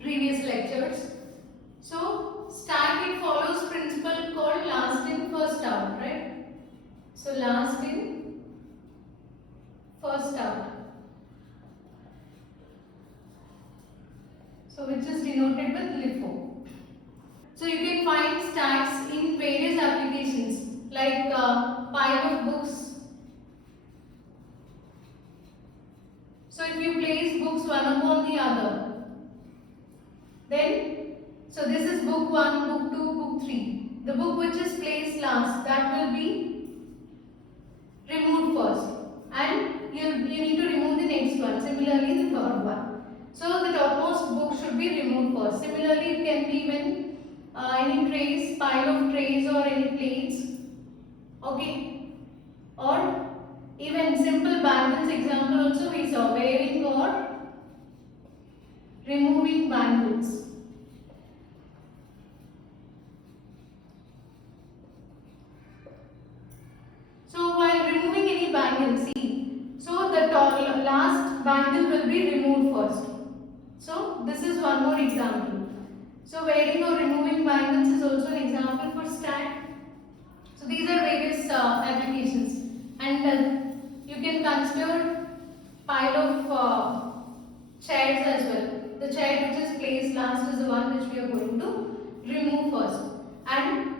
previous lectures. So stack, it follows principle called last in first out, right? So last in first out. So which is denoted with LIFO. So you can find stacks in various applications like pile of books. So if you place books one upon the other, then so this is book 1, book 2, book 3. The book which is placed last, that will be removed first, and you need to remove the next one. Similarly the third one. So the topmost book should be removed first. Similarly it can be when any trays, pile of trays or any plates, okay, or even simple bangles example also we saw, wearing or removing bangles. So while removing any bangle, see, so the last bangle will be removed first. So this is one more example. So wearing or removing bangles is also an example for stack. So these are various applications, and you can consider pile of chairs as well. The chair which is placed last is the one which we are going to remove first, and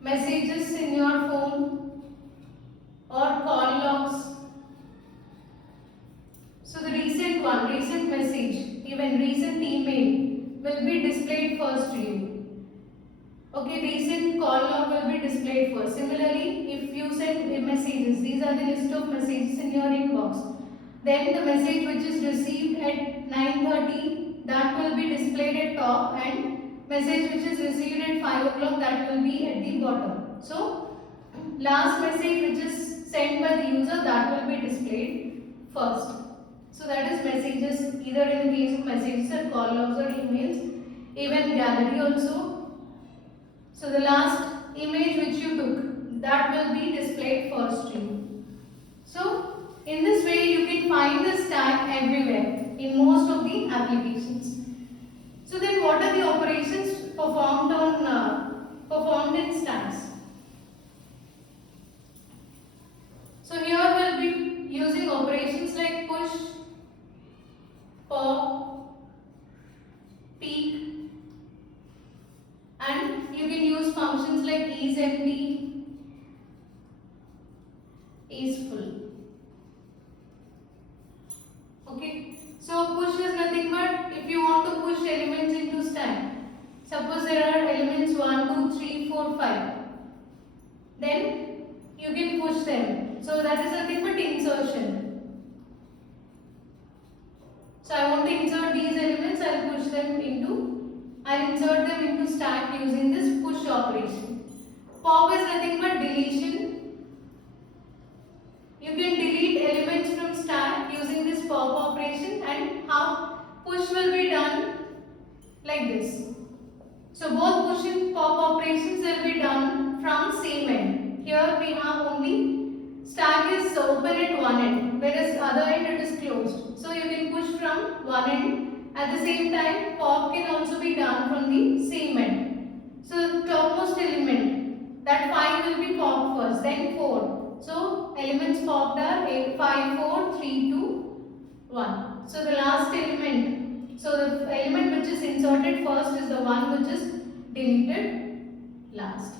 messages in your phone or call logs. So the recent one, recent message, even recent email will be displayed first to you. Okay, recent call log will be displayed first. Similarly, if you send messages, these are the list of messages in your inbox. Then the message which is received at 9:30, that will be displayed at top, and message which is received at 5 o'clock, that will be at the bottom. So last message which is sent by the user, that will be displayed first. So that is messages, either in the case of messages or call logs or emails, even gallery also. So the last image which you took, that will be displayed first to you. So in this way you can find the stack everywhere in most of the applications. So then what are the operations performed in stacks? So here we'll be using operations like push, pop, peek, and you can use functions like isEmpty, isFull. Okay, so push is nothing but if you want to push elements into stack. Suppose there are elements 1, 2, 3, 4, 5. Then you can push them. So that is nothing but insertion. So I want to insert these elements, I'll insert them into stack using this push operation. Pop is nothing but deletion. You can delete elements from stack using this pop operation, and how push will be done like this. So both push and pop operations will be done from same end. Here we have only stack is open at one end, whereas other end it is closed. So you can push from one end. At the same time, pop can also be done from the same end. So the topmost element, that 5 will be popped first, then 4. So elements popped are 8, 5, 4, 3, 2, 1. So the last element, so the element which is inserted first is the one which is deleted last.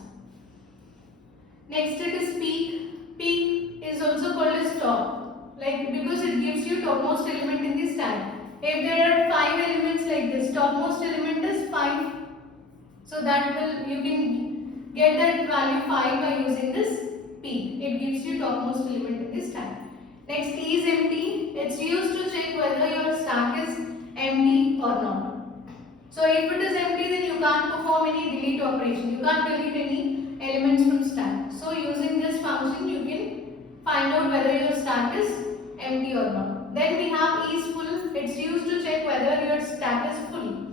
Next it is peek. Peek is also called as top, like because it gives you topmost element in the stack. If there are 5 elements like this, topmost element is 5. So that will, you can get that value 5 by using this peek. It gives you topmost element in the stack. Next isEmpty. It's used to check whether your stack is empty or not. So if it is empty, then you can't perform any delete operation. You can't delete any elements from stack. So using this function, you can find out whether your stack is empty or not. Then we have isFull. It's used to check whether your stack is full.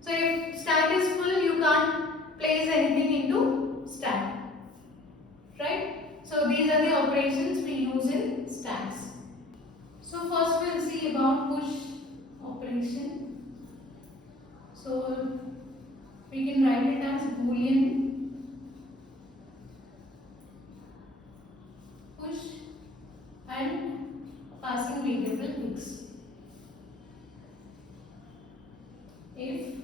So if stack is full, you can't place anything into stack. Right? So these are the operations we use in stacks. So first we'll see about push operation. So we can write it as Boolean push and passing variable x. If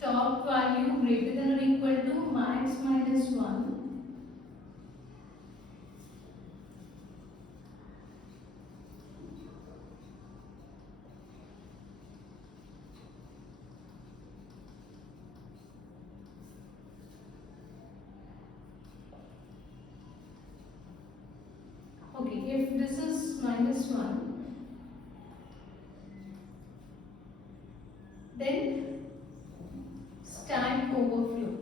top value greater than or equal to max minus 1, okay, if this is minus 1, then stack overflow.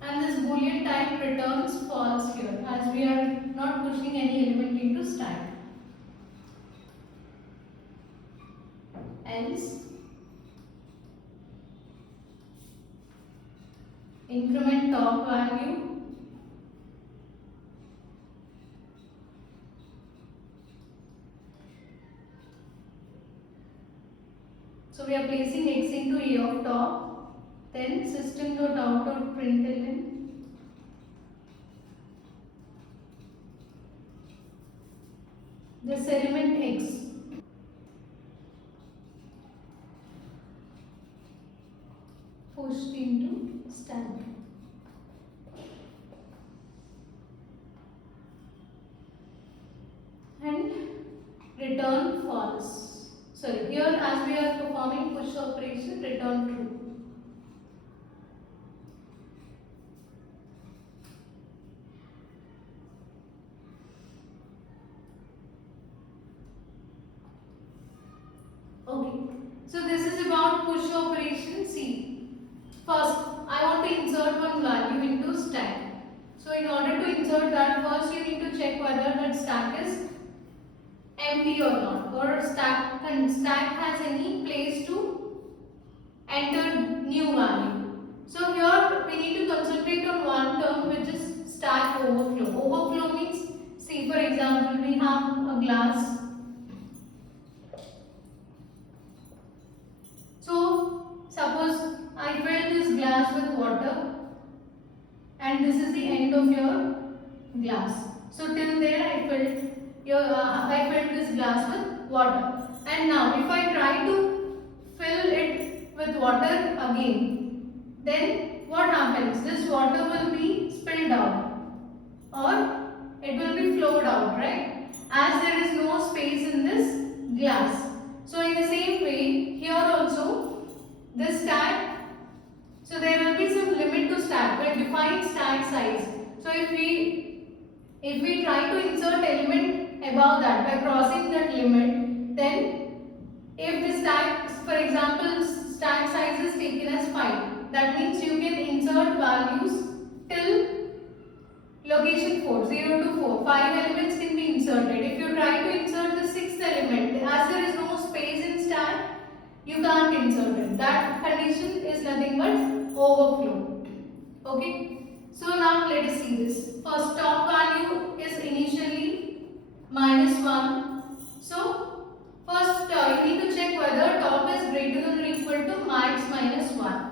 And this Boolean type returns false here as we are not pushing any element into stack. Else, increment top value so we are placing x into a of top, then system.out.println this element x pushed into stack. And return false. Sorry, here as we are performing push operation, return true. Okay, so this is about push operation. See, first I want to insert one value into stack. So in order to insert that, first you need to check whether that stack is empty or not, or stack has any place to enter new value. So here we need to concentrate on one term, which is stack overflow. Overflow means, see for example, we have a glass. So suppose I fill this glass with water and this is the end of your glass. So till there I filled this glass with water. And now if I try to fill it with water again, then what happens? This water will be spilled out or it will be flowed out, right? As there is no space in this glass. So in the same way, here also this stack, so there will be some limit to stack. We define stack size. So if we try to insert element above that by crossing that limit, then if the stack, for example, stack size is taken as 5, that means you can insert values till location 4, 0 to 4. 5 elements can be inserted. If you try to insert the 6th element, as there is no space in stack, you can't insert it. That condition is nothing but overflow. Okay. So now let us see this. First, top value is initially minus 1. So first you need to check whether top is greater than or equal to max minus 1.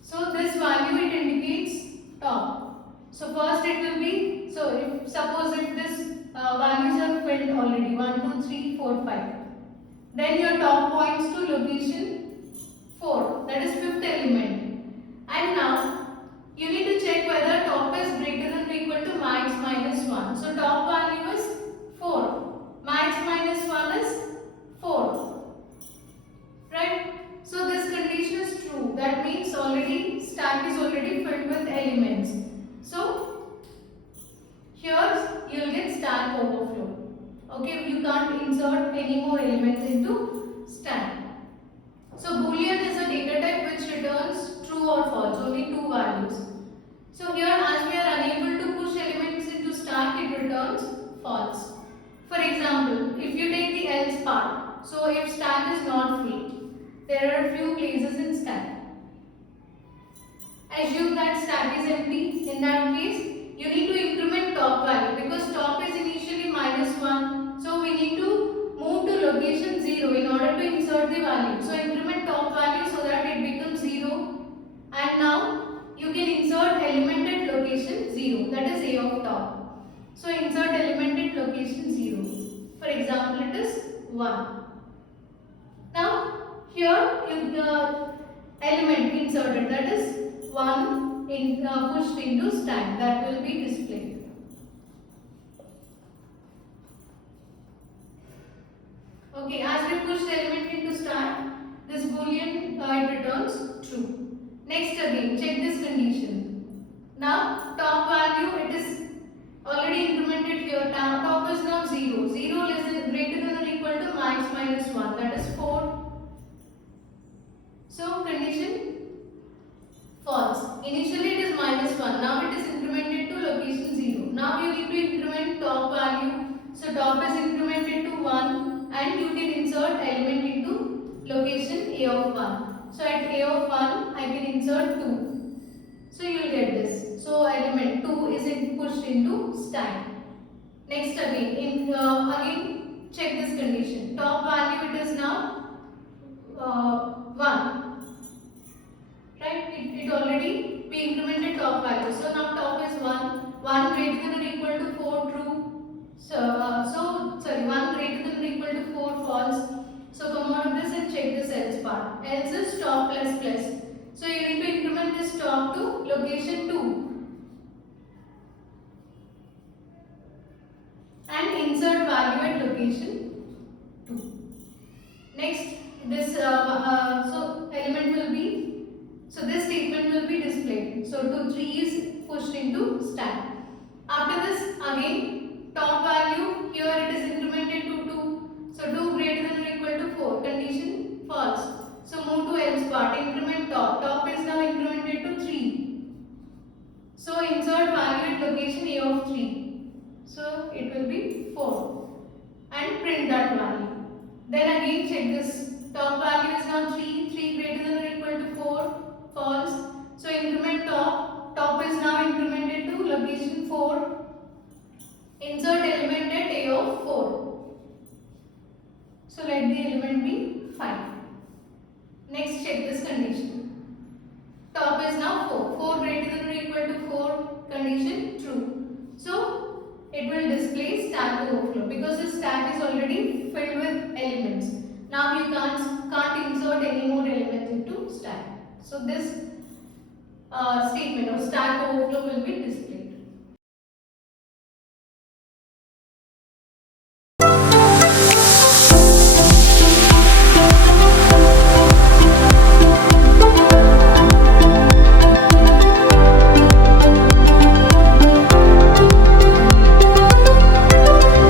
So this value it indicates top. So first it will be, so if suppose if this values are filled already 1, 2, 3, 4, 5. Then your top points to location 4, that is 5th element. And now you need to check whether top is greater than or equal to max minus 1. So top value is 4. Max minus 1 is 4. Right? So this condition is true. That means already stack is already filled with elements. So here you will get stack overflow. Okay, you can't insert any more elements into stack. So Boolean is a data type which returns true or false, only two values. So here as we are unable to push elements into stack, it returns false. For example, if you take the else part, so if stack is not full, there are few places in stack. Assume that stack is empty. In that case, you need to increment top value because top is initially So insert element at location 0. For example, it is 1. Now here the element inserted, that is 1 pushed into stack, that will be displayed. Okay, as we push the element into stack, this boolean it returns true. Next again, check this condition. Now top value, it is already incremented here. Top is now 0. 0 less than greater than or equal to max minus 1, that is 4. So condition false. Initially it is minus 1. Now it is incremented to location 0. Now you need to increment top value. So top is incremented to 1 and you can insert element into location A of 1. So at A of 1 I can insert 2. So you will get this. So element 2 is pushed into stack. Next again, again check this condition. Top value it is now 1. Right? It already we incremented top value. So now top is 1. 1 greater than or equal to 4 true. So 1 greater than or equal to 4 false. So come out of this and check this else part. Else is top plus plus. So you need to increment this top to location 2 and insert value at location 2. Next, this so element will be, so this statement will be displayed. So 2 3 is pushed into stack. After this again top value here it is incremented to 2. So 2 greater than or equal to 4. Condition false. So move to else part. Increment top. Top is now incremented to 3. So insert value at location A of 3. So it will be 4. And print that value. Then again check this. Top value is now 3. 3 greater than or equal to 4. False. So increment top. Top is now incremented to location 4. Insert element at A of 4. So let the element be 5. Next check this condition. Top is now 4. 4 greater than or equal to 4. Condition true. So it will display stack overflow because the stack is already filled with elements. Now you can't insert any more elements into stack. So this statement of stack overflow will be displayed.